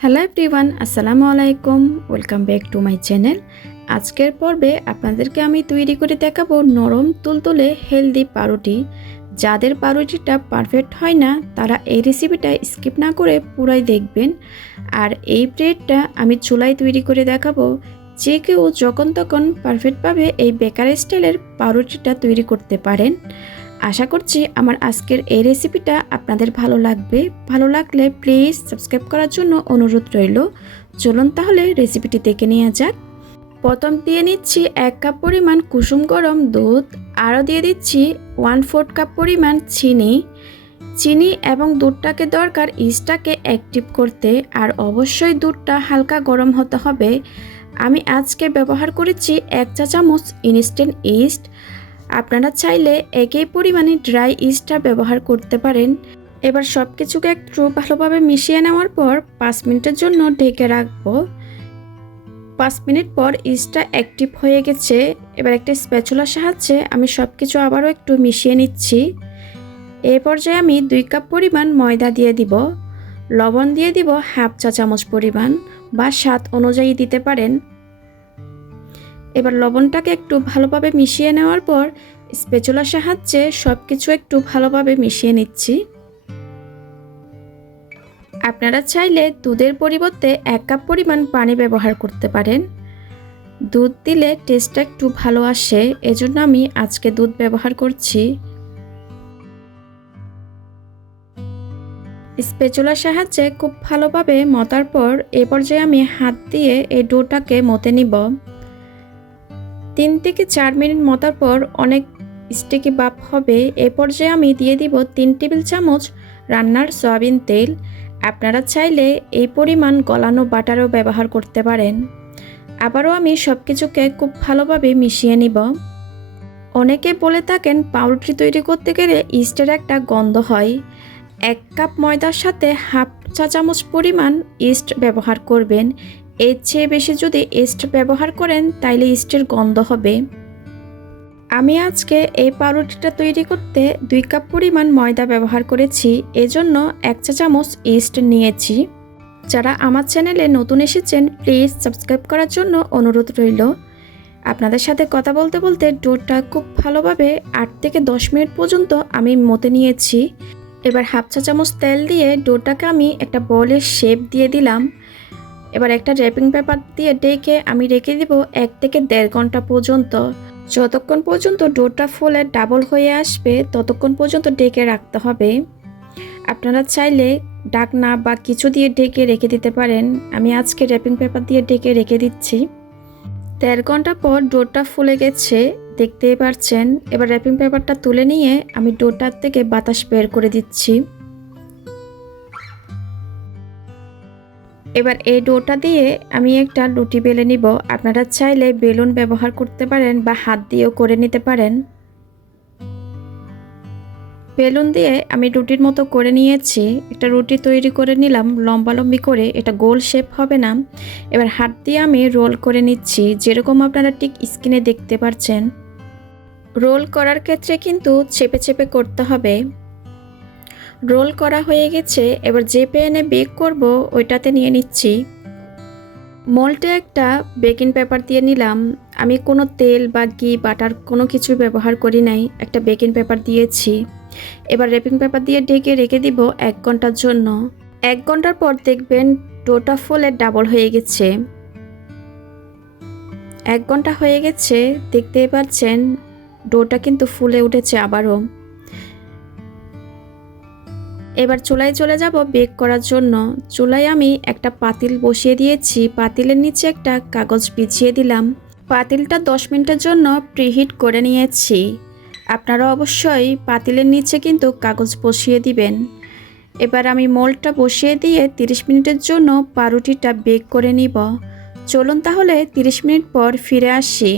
Hello everyone, আসসালামু আলাইকুম। Welcome back to my channel. আজকের পর্বে আপনাদেরকে আমি তৈরি করে দেখাবো নরম তুলতুলে হেলদি পাউরুটি। যাদের পাউরুটিটা পারফেক্ট হয় না তারা এই রেসিপিটা স্কিপ না করে পুরাই দেখবেন। আর এই ব্রেডটা আমি চুলায় তৈরি করে দেখাবো। যে কেউ যখন তখন পারফেক্টভাবে এই বেকার স্টাইলের পাউরুটিটা তৈরি করতে পারেন। আশা করছি আমার আজকের এই রেসিপিটা আপনাদের ভালো লাগবে। ভালো লাগলে প্লিজ সাবস্ক্রাইব করার জন্য অনুরোধ রইল। চলুন তাহলে রেসিপিটি দেখে নেওয়া যাক। প্রথম দিয়ে নিচ্ছি 1 কাপ পরিমাণ কুসুম গরম দুধ, আরও দিয়ে দিচ্ছি 1/4 কাপ পরিমাণ চিনি এবং দুধটাকে দরকার ইস্টটাকে অ্যাক্টিভ করতে। আর অবশ্যই দুধটা হালকা গরম হতে হবে। আমি আজকে ব্যবহার করেছি 1 চা চামচ ইনস্ট্যান্ট ইস্ট। আপনারা চাইলে একই পরিমাণে ড্রাই ইস্টটা ব্যবহার করতে পারেন। এবার সব কিছুকে একটু ভালোভাবে মিশিয়ে নেওয়ার পর 5 মিনিটের জন্য ঢেকে রাখবো। 5 মিনিট পর ইস্টটা অ্যাক্টিভ হয়ে গেছে। এবার একটা স্প্যাচুলার সাহায্যে আমি সব কিছু আবারও একটু মিশিয়ে নিচ্ছি। এই পর্যায়ে আমি 2 কাপ পরিমাণ ময়দা দিয়ে দিব। লবণ দিয়ে দিব 1/2 চা চামচ পরিমাণ, বা স্বাদ অনুযায়ী দিতে পারেন। এবার লবণটাকে একটু ভালোভাবে মিশিয়ে নেওয়ার পর স্প্যাচুলার সাহায্যে সব কিছু একটু ভালোভাবে মিশিয়ে নিচ্ছি। আপনারা চাইলে দুধের পরিবর্তে 1 কাপ পরিমাণ পানি ব্যবহার করতে পারেন। দুধ দিলে টেস্টটা একটু ভালো আসে, এজন্য আমি আজকে দুধ ব্যবহার করছি। স্প্যাচুলার সাহায্যে খুব ভালোভাবে মতার পর এ পর্যায়ে আমি হাত দিয়ে এই ডোটাকে মতে নিব। 3 থেকে 4 মিনিট মতার পর অনেক স্টিকি ভাব হবে। এ পর্যায়ে আমি দিয়ে দিব 3 টেবিল চামচ রান্নার সয়াবিন তেল। আপনারা চাইলে এই পরিমাণ গলানো বাটারও ব্যবহার করতে পারেন। আবারও আমি সব কিছুকে খুব ভালোভাবে মিশিয়ে নিব। অনেকে বলে থাকেন পাউরুটি তৈরি করতে গেলে ইস্টের একটা গন্ধ হয়। 1 কাপ ময়দার সাথে 1/2 চা চামচ পরিমাণ ইস্ট ব্যবহার করবেন। এর চেয়ে বেশি যদি ইস্ট ব্যবহার করেন তাইলে ইস্টের গন্ধ হবে। আমি আজকে এই পাউরুটিটা তৈরি করতে 2 কাপ পরিমাণ ময়দা ব্যবহার করেছি, এজন্য 1 চা চামচ ইস্ট নিয়েছি। যারা আমার চ্যানেলে নতুন এসেছেন প্লিজ সাবস্ক্রাইব করার জন্য অনুরোধ রইল। আপনাদের সাথে কথা বলতে বলতে ডোটা খুব ভালোভাবে 8 থেকে 10 মিনিট পর্যন্ত আমি মতে নিয়েছি। এবার 1/2 চা চামচ তেল দিয়ে ডোটাকে আমি একটা বলের শেপ দিয়ে দিলাম। এবার একটা র্যাপিং পেপার দিয়ে ঢেকে আমি রেখে দিব 1 থেকে 1.5 ঘন্টা পর্যন্ত। যতক্ষণ পর্যন্ত ডোটা ফুলে ডাবল হয়ে আসবে ততক্ষণ পর্যন্ত ঢেকে রাখতে হবে। আপনারা চাইলে ঢাকনা বা কিছু দিয়ে ঢেকে রেখে দিতে পারেন। আমি আজকে র্যাপিং পেপার দিয়ে ঢেকে রেখে দিচ্ছি। 1.5 ঘন্টা পর ডোটা ফুলে গেছে, দেখতেই পারছেন। এবার র্যাপিং পেপারটা তুলে নিয়ে আমি ডোটার থেকে বাতাস বের করে দিচ্ছি। এবার এই ডোটা দিয়ে আমি একটা রুটি বেলে নিব। আপনারা চাইলে বেলুন ব্যবহার করতে পারেন বা হাত দিয়েও করে নিতে পারেন। বেলুন দিয়ে আমি রুটির মতো করে নিয়েছি। একটা রুটি তৈরি করে নিলাম লম্বালম্বি করে, এটা গোল শেপ হবে না। এবার হাত দিয়ে আমি রোল করে নিচ্ছি, যেরকম আপনারা ঠিক স্ক্রিনে দেখতে পাচ্ছেন। রোল করার ক্ষেত্রে কিন্তু চেপে চেপে করতে হবে। রোল করা হয়ে গেছে। এবার যে প্যানে বেক করব ওইটাতে নিয়ে নিচ্ছি। মোল্ডে একটা বেকিং পেপার দিয়ে নিলাম। আমি কোনো তেল বা ঘি বাটার কোনো কিছু ব্যবহার করি নাই, একটা বেকিং পেপার দিয়েছি। এবার র্যাপিং পেপার দিয়ে ঢেকে রেখে দিব 1 ঘন্টার জন্য। 1 ঘন্টার পর দেখবেন ডোটা ফুলে ডাবল হয়ে গেছে। 1 ঘন্টা হয়ে গেছে, দেখতেই পাচ্ছেন ডোটা কিন্তু ফুলে উঠেছে আবারও। এবার চুলায় চলে যাব বেক করার জন্য। চুলায় আমি একটা পাতিল বসিয়ে দিয়েছি। পাতিলের নিচে একটা কাগজ বিছিয়ে দিলাম। পাতিলটা 10 মিনিটের জন্য প্রিহিট করে নিয়েছি। আপনারা অবশ্যই পাতিলের নিচে কিন্তু কাগজ বসিয়ে দিবেন। এবার আমি মোল্ডটা বসিয়ে দিয়ে 30 মিনিটের জন্য পাউরুটিটা বেক করে নিব। চলুন তাহলে 30 মিনিট পর ফিরে আসি।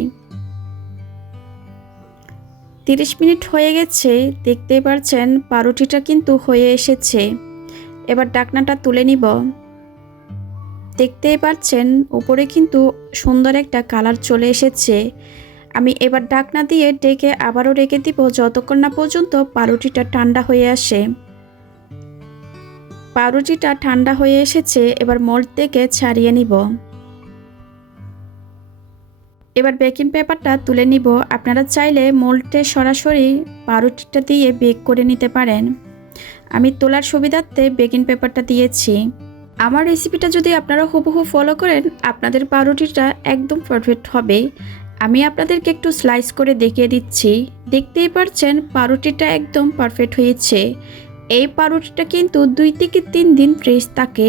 30 মিনিট হয়ে গেছে, দেখতেই পাচ্ছেন পাউরুটিটা কিন্তু হয়ে এসেছে। এবার ঢাকনাটা তুলে নিব। দেখতেই পাচ্ছেন উপরে কিন্তু সুন্দর একটা কালার চলে এসেছে। আমি এবার ঢাকনা দিয়ে ঢেকে আবারও রেখে দিব যতক্ষণ না পর্যন্ত পাউরুটিটা ঠান্ডা হয়ে আসে। পাউরুটিটা ঠান্ডা হয়ে এসেছে, এবার মোল্ড থেকে ছাড়িয়ে নিব। এবার বেকিং পেপারটা তুলে নিব। আপনারা চাইলে মোল্ডে সরাসরি পাউরুটিটা দিয়ে বেক করে নিতে পারেন। আমি তোলার সুবিধার্থে বেকিং পেপারটা দিয়েছি। আমার রেসিপিটা যদি আপনারা হুবহু ফলো করেন, আপনাদের পাউরুটিটা একদম পারফেক্ট হবে। আমি আপনাদেরকে একটু স্লাইস করে দেখিয়ে দিচ্ছি। দেখতেই পাচ্ছেন পাউরুটিটা একদম পারফেক্ট হয়েছে। এই পাউরুটিটা কিন্তু 2 থেকে 3 দিন ফ্রেশ থাকে।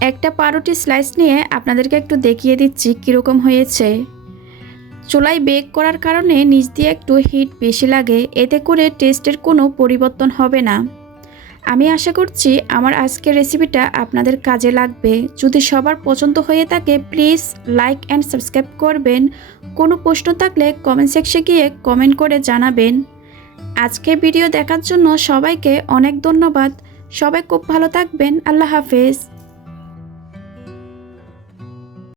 একটা পাউরুটি স্লাইস নিয়ে আপনাদেরকে একটু দেখিয়ে দিচ্ছি কীরকম হয়েছে। চুলায় বেক করার কারণে নিচ দিয়ে একটু হিট বেশি লাগে, এতে করে টেস্টের কোনো পরিবর্তন হবে না। আমি আশা করছি আমার আজকের রেসিপিটা আপনাদের কাজে লাগবে। যদি সবার পছন্দ হয়ে থাকে প্লিজ লাইক অ্যান্ড সাবস্ক্রাইব করবেন। কোনো প্রশ্ন থাকলে কমেন্ট সেকশনে গিয়ে কমেন্ট করে জানাবেন। আজকের ভিডিও দেখার জন্য সবাইকে অনেক ধন্যবাদ। সবাই খুব ভালো থাকবেন। আল্লাহ হাফেজ।